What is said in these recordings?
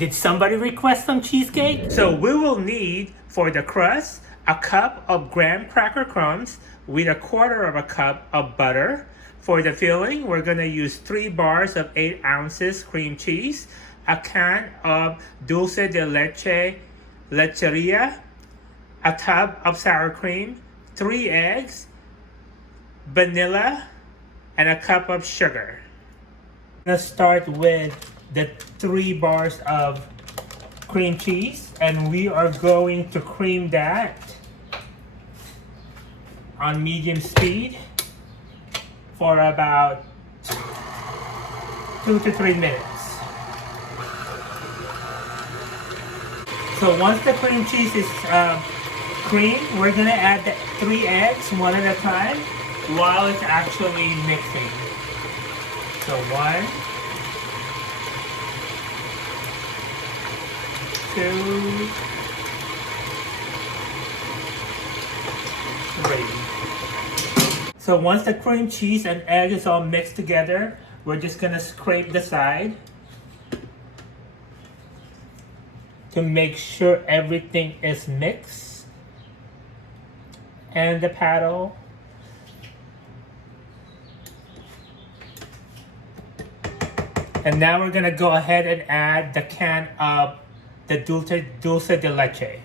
Did somebody request some cheesecake? So we will need for the crust a cup of graham cracker crumbs with a quarter of a cup of butter. For the filling, we're gonna use 3 bars of 8 ounces cream cheese, a can of Dulce de Leche lecheria, a tub of sour cream, 3 eggs, vanilla, and a cup of sugar. Let's start with the 3 bars of cream cheese, and we are going to cream that on medium speed for about 2 to 3 minutes. So once the cream cheese is creamed, we're gonna add the 3 eggs one at a time while it's actually mixing. So 1, 2, 3. So once the cream cheese and egg is all mixed together, we're just gonna scrape the side to make sure everything is mixed, and the paddle. And now we're gonna go ahead and add the can of the Dulce de Leche.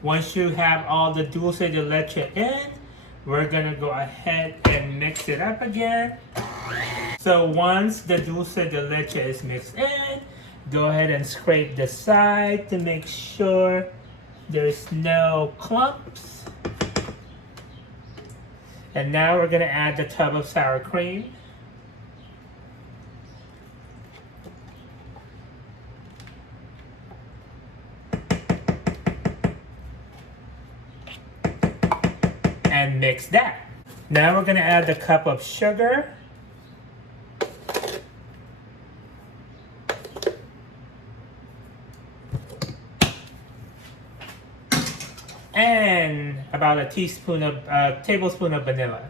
Once you have all the Dulce de Leche in, we're gonna go ahead and mix it up again. So once the Dulce de Leche is mixed in, go ahead and scrape the side to make sure there's no clumps. And now we're gonna add the tub of sour cream. And mix that. Now we're gonna add the cup of sugar. And about a tablespoon of vanilla.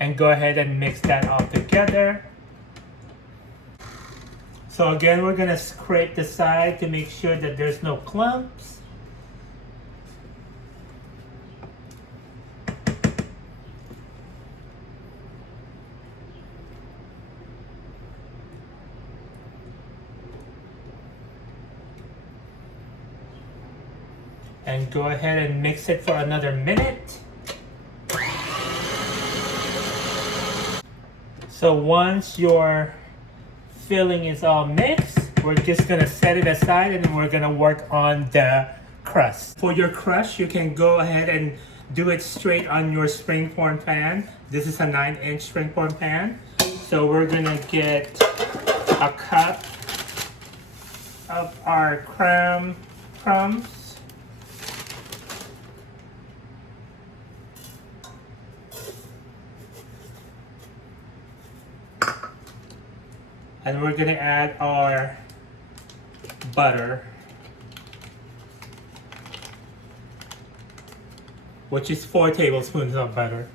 And go ahead and mix that all together. So again, we're gonna scrape the side to make sure that there's no clumps. And go ahead and mix it for another minute. So once your filling is all mixed, we're just gonna set it aside and we're gonna work on the crust. For your crust, you can go ahead and do it straight on your springform pan. This is a 9-inch springform pan. So we're gonna get a cup of our crumbs. And we're gonna add our butter, which is 4 tablespoons of butter.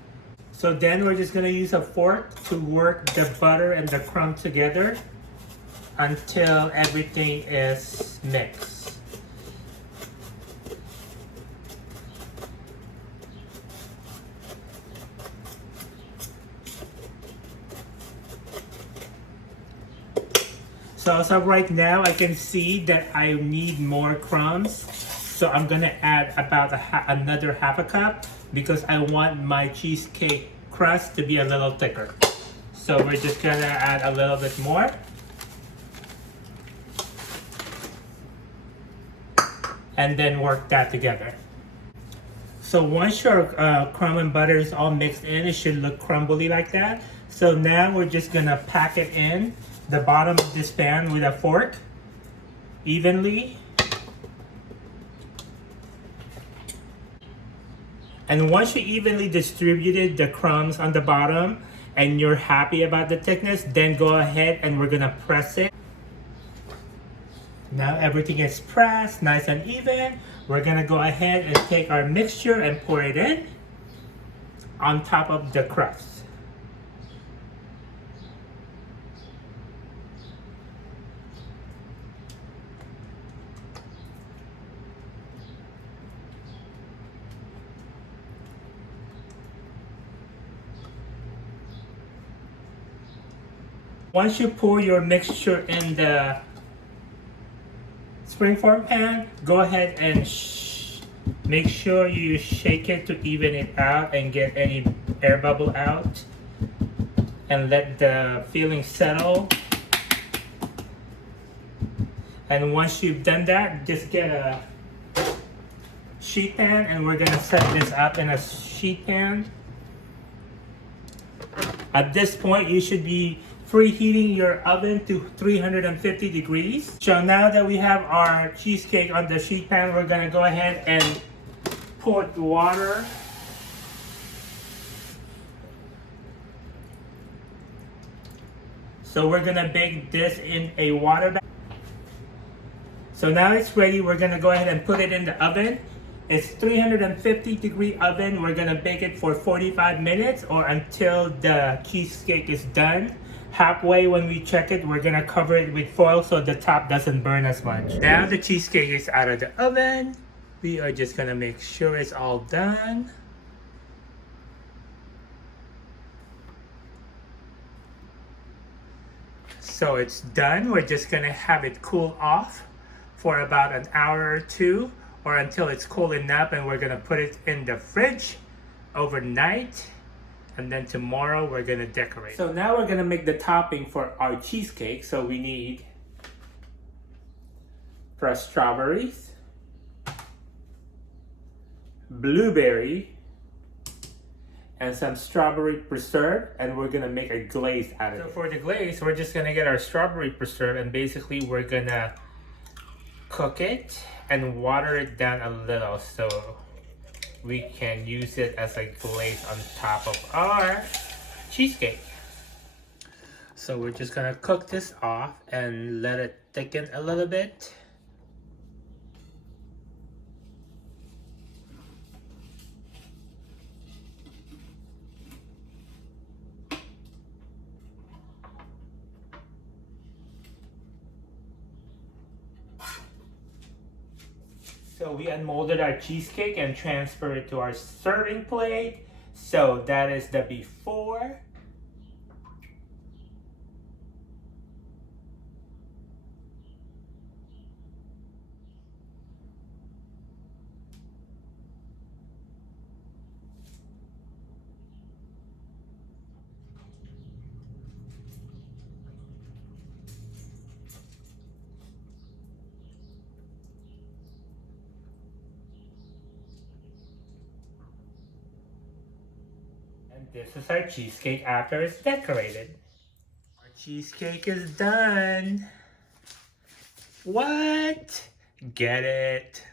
So then we're just gonna use a fork to work the butter and the crumb together until everything is mixed. So as of right now, I can see that I need more crumbs. So I'm gonna add about another half a cup because I want my cheesecake crust to be a little thicker. So we're just gonna add a little bit more. And then work that together. So once your crumb and butter is all mixed in, it should look crumbly like that. So now we're just gonna pack it in the bottom of this pan with a fork evenly. And once you evenly distributed the crumbs on the bottom and you're happy about the thickness, then go ahead and we're gonna press it Now everything is pressed nice and even. We're gonna go ahead and take our mixture and pour it in on top of the crust. Once you pour your mixture in the springform pan, go ahead and make sure you shake it to even it out and get any air bubble out, and let the filling settle. And once you've done that, just get a sheet pan, and we're gonna set this up in a sheet pan. At this point, you should be preheating your oven to 350 degrees. So now that we have our cheesecake on the sheet pan, we're gonna go ahead and pour the water. So we're gonna bake this in a water bath. So now it's ready. We're gonna go ahead and put it in the oven. It's 350 degree oven. We're gonna bake it for 45 minutes or until the cheesecake is done. Halfway when we check it, we're gonna cover it with foil so the top doesn't burn as much. Now the cheesecake is out of the oven. We are just gonna make sure it's all done. So it's done. We're just gonna have it cool off for about an hour or two, or until it's cool enough, and we're gonna put it in the fridge overnight. And then tomorrow we're gonna decorate. So now we're gonna make the topping for our cheesecake. So we need fresh strawberries, blueberry, and some strawberry preserve, and we're gonna make a glaze out of it. So for the glaze, we're just gonna get our strawberry preserve, and basically we're gonna cook it and water it down a little so we can use it as a glaze on top of our cheesecake. So we're just gonna cook this off and let it thicken a little bit. So we unmolded our cheesecake and transferred it to our serving plate. So that is the before. And this is our cheesecake after it's decorated. Our cheesecake is done. What? Get it?